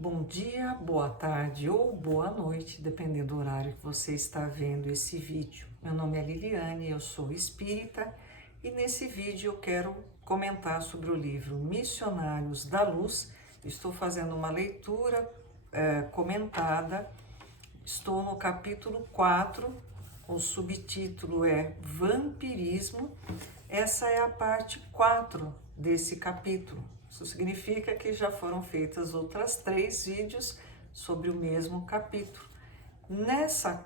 Bom dia, boa tarde ou boa noite, dependendo do horário que você está vendo esse vídeo. Meu nome é Liliane, eu sou espírita e nesse vídeo eu quero comentar sobre o livro Missionários da Luz. Estou fazendo uma leitura comentada, estou no capítulo 4, o subtítulo é Vampirismo. Essa é a parte 4 desse capítulo. Isso significa que já foram feitas outras 3 vídeos sobre o mesmo capítulo. Nessa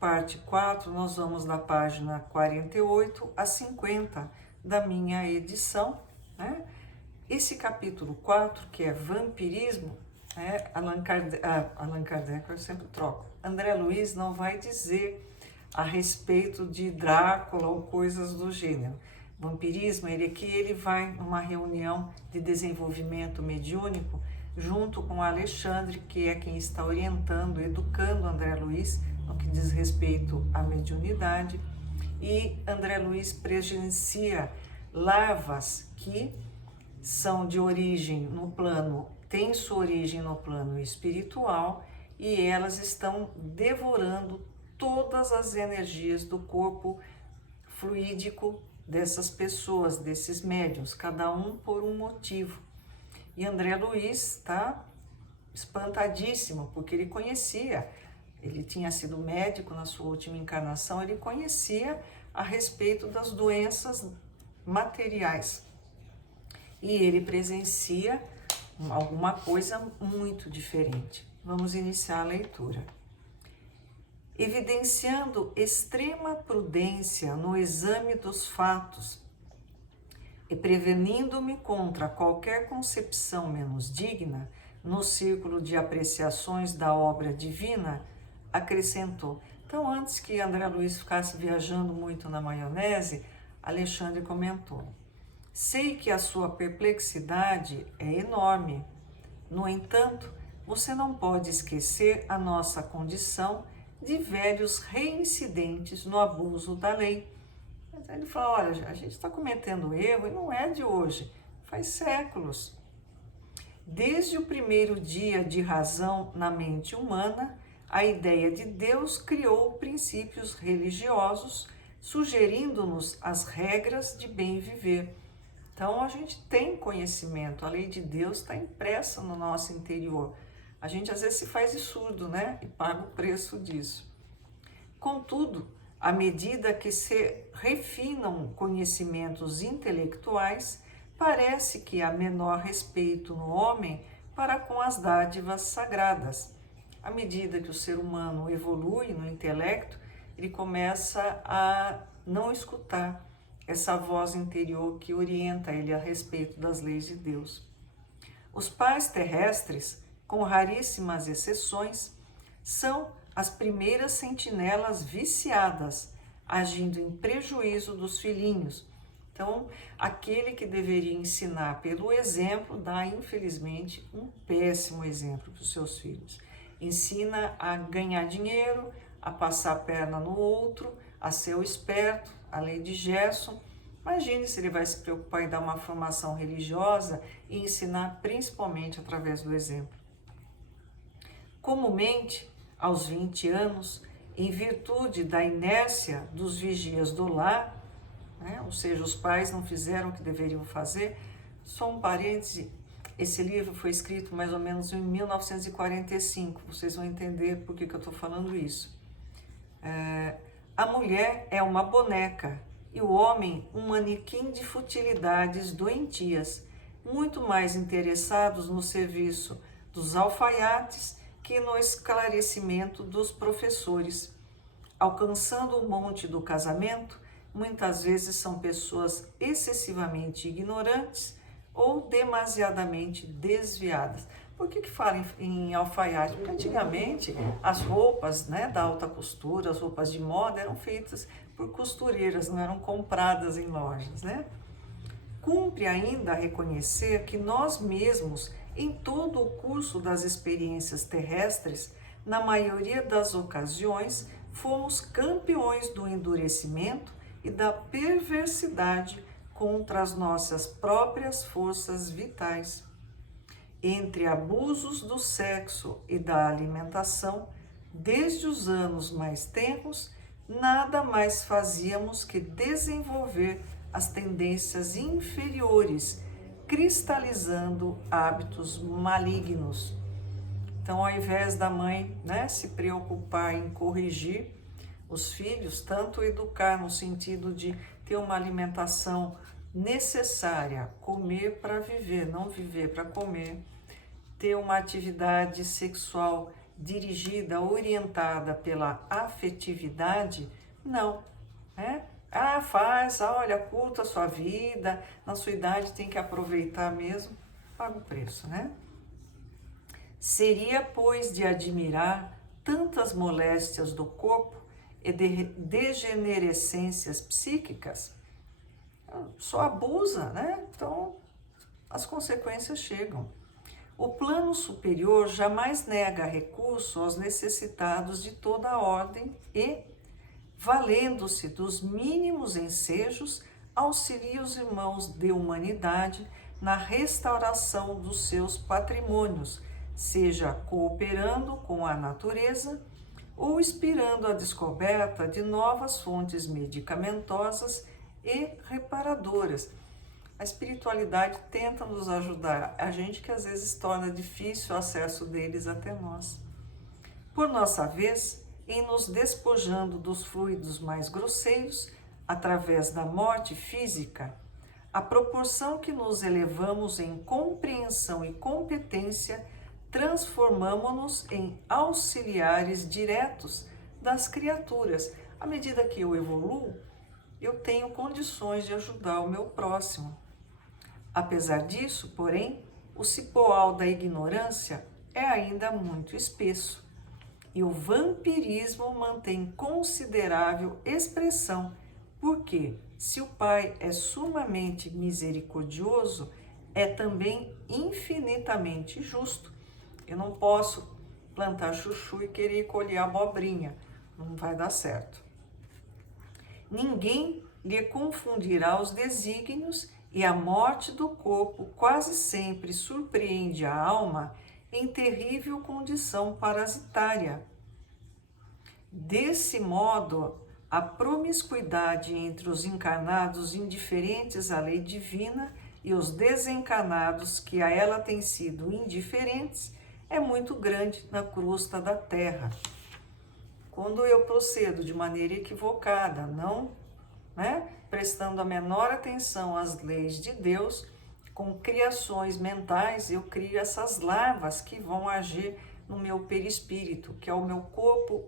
parte 4, nós vamos da página 48 a 50 da minha edição, né? Esse capítulo 4, que é Vampirismo, Allan Kardec, eu sempre troco. André Luiz não vai dizer a respeito de Drácula ou coisas do gênero. Vampirismo, ele vai numa reunião de desenvolvimento mediúnico junto com Alexandre, que é quem está orientando, educando André Luiz no que diz respeito à mediunidade, e André Luiz presencia larvas que são de origem no plano, têm sua origem no plano espiritual, e elas estão devorando todas as energias do corpo fluídico dessas pessoas, desses médiuns, cada um por um motivo. E André Luiz está espantadíssimo, porque ele conhecia, ele tinha sido médico na sua última encarnação, ele conhecia a respeito das doenças materiais. E ele presencia alguma coisa muito diferente. Vamos iniciar a leitura. Evidenciando extrema prudência no exame dos fatos e prevenindo-me contra qualquer concepção menos digna, no círculo de apreciações da obra divina, acrescentou. Então, antes que André Luiz ficasse viajando muito na maionese, Alexandre comentou: sei que a sua perplexidade é enorme. No entanto, você não pode esquecer a nossa condição de velhos reincidentes no abuso da lei. Ele falou: olha, a gente está cometendo erro e não é de hoje, faz séculos. Desde o primeiro dia de razão na mente humana, a ideia de Deus criou princípios religiosos, sugerindo-nos as regras de bem viver. Então a gente tem conhecimento, a lei de Deus está impressa no nosso interior. A gente às vezes se faz de surdo, né? E paga o preço disso. Contudo, à medida que se refinam conhecimentos intelectuais, parece que há menor respeito no homem para com as dádivas sagradas. À medida que o ser humano evolui no intelecto, ele começa a não escutar essa voz interior que orienta ele a respeito das leis de Deus. Os pais terrestres, com raríssimas exceções, são as primeiras sentinelas viciadas, agindo em prejuízo dos filhinhos. Então, aquele que deveria ensinar pelo exemplo, dá, infelizmente, um péssimo exemplo para os seus filhos. Ensina a ganhar dinheiro, a passar a perna no outro, a ser o esperto, a lei de Gerson. Imagine se ele vai se preocupar em dar uma formação religiosa e ensinar principalmente através do exemplo. Comumente, aos 20 anos, em virtude da inércia dos vigias do lar, ou seja, os pais não fizeram o que deveriam fazer. Só um parêntese, esse livro foi escrito mais ou menos em 1945, vocês vão entender por que eu estou falando isso. A mulher é uma boneca e o homem um manequim de futilidades doentias, muito mais interessados no serviço dos alfaiates que no esclarecimento dos professores. Alcançando o monte do casamento, muitas vezes são pessoas excessivamente ignorantes ou demasiadamente desviadas. Por que fala em alfaiate? Porque antigamente as roupas, da alta costura, as roupas de moda eram feitas por costureiras, não eram compradas em lojas, Cumpre ainda reconhecer que nós mesmos, em todo o curso das experiências terrestres, na maioria das ocasiões, fomos campeões do endurecimento e da perversidade contra as nossas próprias forças vitais. entre abusos do sexo e da alimentação, desde os anos mais tenros, nada mais fazíamos que desenvolver as tendências inferiores, cristalizando hábitos malignos. Então, ao invés da mãe, se preocupar em corrigir os filhos, tanto educar no sentido de ter uma alimentação necessária, comer para viver, não viver para comer, ter uma atividade sexual dirigida, orientada pela afetividade, não, olha, curta a sua vida, na sua idade tem que aproveitar mesmo, paga o preço, Seria, pois, de admirar tantas moléstias do corpo e de degenerescências psíquicas? Só abusa, Então, as consequências chegam. O plano superior jamais nega recurso aos necessitados de toda a ordem e, valendo-se dos mínimos ensejos, auxilia os irmãos de humanidade na restauração dos seus patrimônios, seja cooperando com a natureza ou inspirando a descoberta de novas fontes medicamentosas e reparadoras. A espiritualidade tenta nos ajudar, a gente que às vezes torna difícil o acesso deles até nós. Por nossa vez, em nos despojando dos fluidos mais grosseiros, através da morte física, à proporção que nos elevamos em compreensão e competência, transformamo-nos em auxiliares diretos das criaturas. À medida que eu evoluo, eu tenho condições de ajudar o meu próximo. Apesar disso, porém, o cipoal da ignorância é ainda muito espesso e o vampirismo mantém considerável expressão, porque, se o Pai é sumamente misericordioso, é também infinitamente justo. Eu não posso plantar chuchu e querer colher abobrinha, não vai dar certo. Ninguém lhe confundirá os desígnios e a morte do corpo quase sempre surpreende a alma em terrível condição parasitária. Desse modo, a promiscuidade entre os encarnados indiferentes à lei divina e os desencarnados que a ela têm sido indiferentes é muito grande na crosta da terra. Quando eu procedo de maneira equivocada, não prestando a menor atenção às leis de Deus, com criações mentais, eu crio essas larvas que vão agir no meu perispírito, que é o meu corpo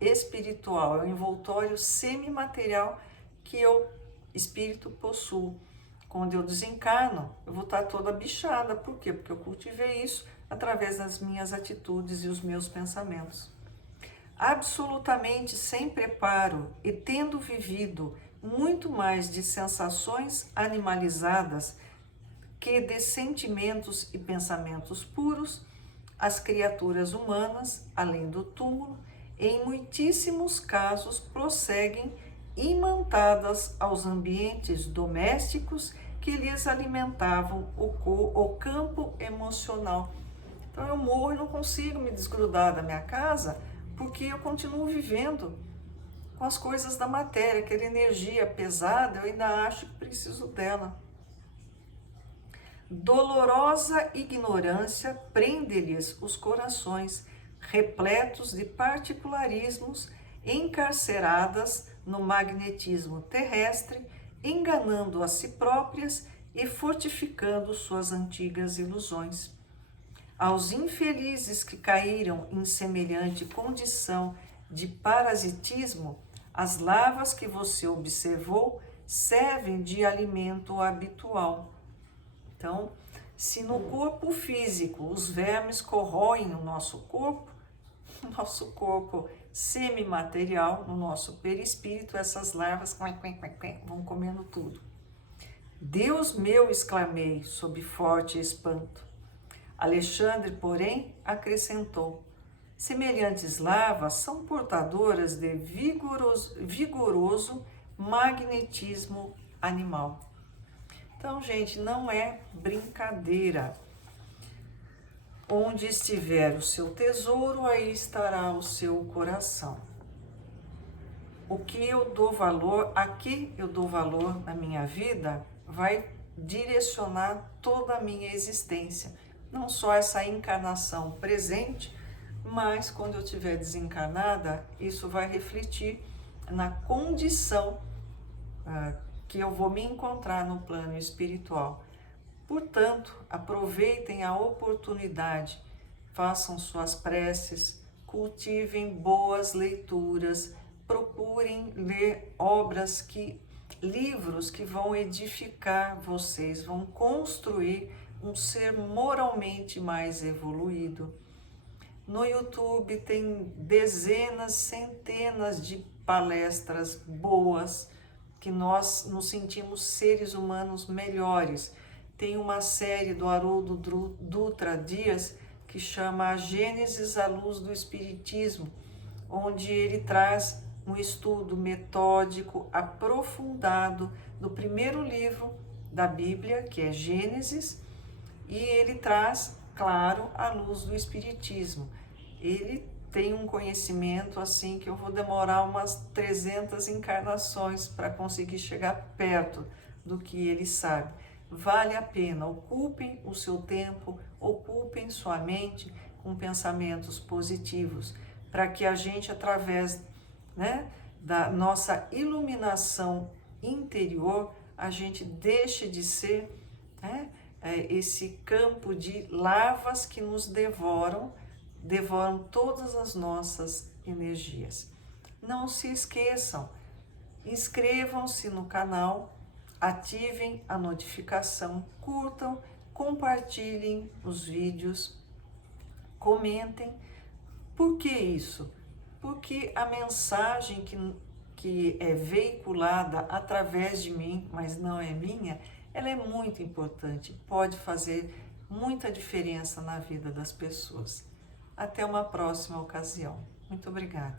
espiritual, é o envoltório semimaterial que eu, espírito, possuo. Quando eu desencarno, eu vou estar toda bichada. Por quê? Porque eu cultivei isso através das minhas atitudes e os meus pensamentos. Absolutamente sem preparo e tendo vivido muito mais de sensações animalizadas que de sentimentos e pensamentos puros, as criaturas humanas, além do túmulo, em muitíssimos casos prosseguem imantadas aos ambientes domésticos que lhes alimentavam o campo emocional. Então eu morro e não consigo me desgrudar da minha casa porque eu continuo vivendo com as coisas da matéria, aquela energia pesada, eu ainda acho que preciso dela. Dolorosa ignorância prende-lhes os corações, repletos de particularismos, encarceradas no magnetismo terrestre, enganando a si próprias e fortificando suas antigas ilusões. Aos infelizes que caíram em semelhante condição de parasitismo, as larvas que você observou servem de alimento habitual. Então, se no corpo físico os vermes corroem o nosso corpo semimaterial, no nosso perispírito, essas larvas vão comendo tudo. Deus meu, exclamei, sob forte espanto. Alexandre, porém, acrescentou: semelhantes larvas são portadoras de vigoroso magnetismo animal. Então, gente, não é brincadeira. Onde estiver o seu tesouro, aí estará o seu coração. O que eu dou valor, a que eu dou valor na minha vida, vai direcionar toda a minha existência. Não só essa encarnação presente, mas quando eu estiver desencarnada, isso vai refletir na condição que eu vou me encontrar no plano espiritual. Portanto, aproveitem a oportunidade, façam suas preces, cultivem boas leituras, procurem ler livros que vão edificar vocês, vão construir um ser moralmente mais evoluído. No YouTube tem dezenas, centenas de palestras boas que nós nos sentimos seres humanos melhores. Tem uma série do Haroldo Dutra Dias que chama A Gênesis à Luz do Espiritismo, onde ele traz um estudo metódico, aprofundado do primeiro livro da Bíblia, que é Gênesis, e ele traz, claro, a luz do Espiritismo. Ele tem um conhecimento assim que eu vou demorar umas 300 encarnações para conseguir chegar perto do que ele sabe. Vale a pena, ocupem o seu tempo, ocupem sua mente com pensamentos positivos, para que a gente, através da nossa iluminação interior, a gente deixe de ser esse campo de lavas que nos devoram todas as nossas energias. Não se esqueçam, inscrevam-se no canal, ativem a notificação, curtam, compartilhem os vídeos, comentem. Por que isso? Porque a mensagem que é veiculada através de mim, mas não é minha, ela é muito importante, pode fazer muita diferença na vida das pessoas. Até uma próxima ocasião. Muito obrigada.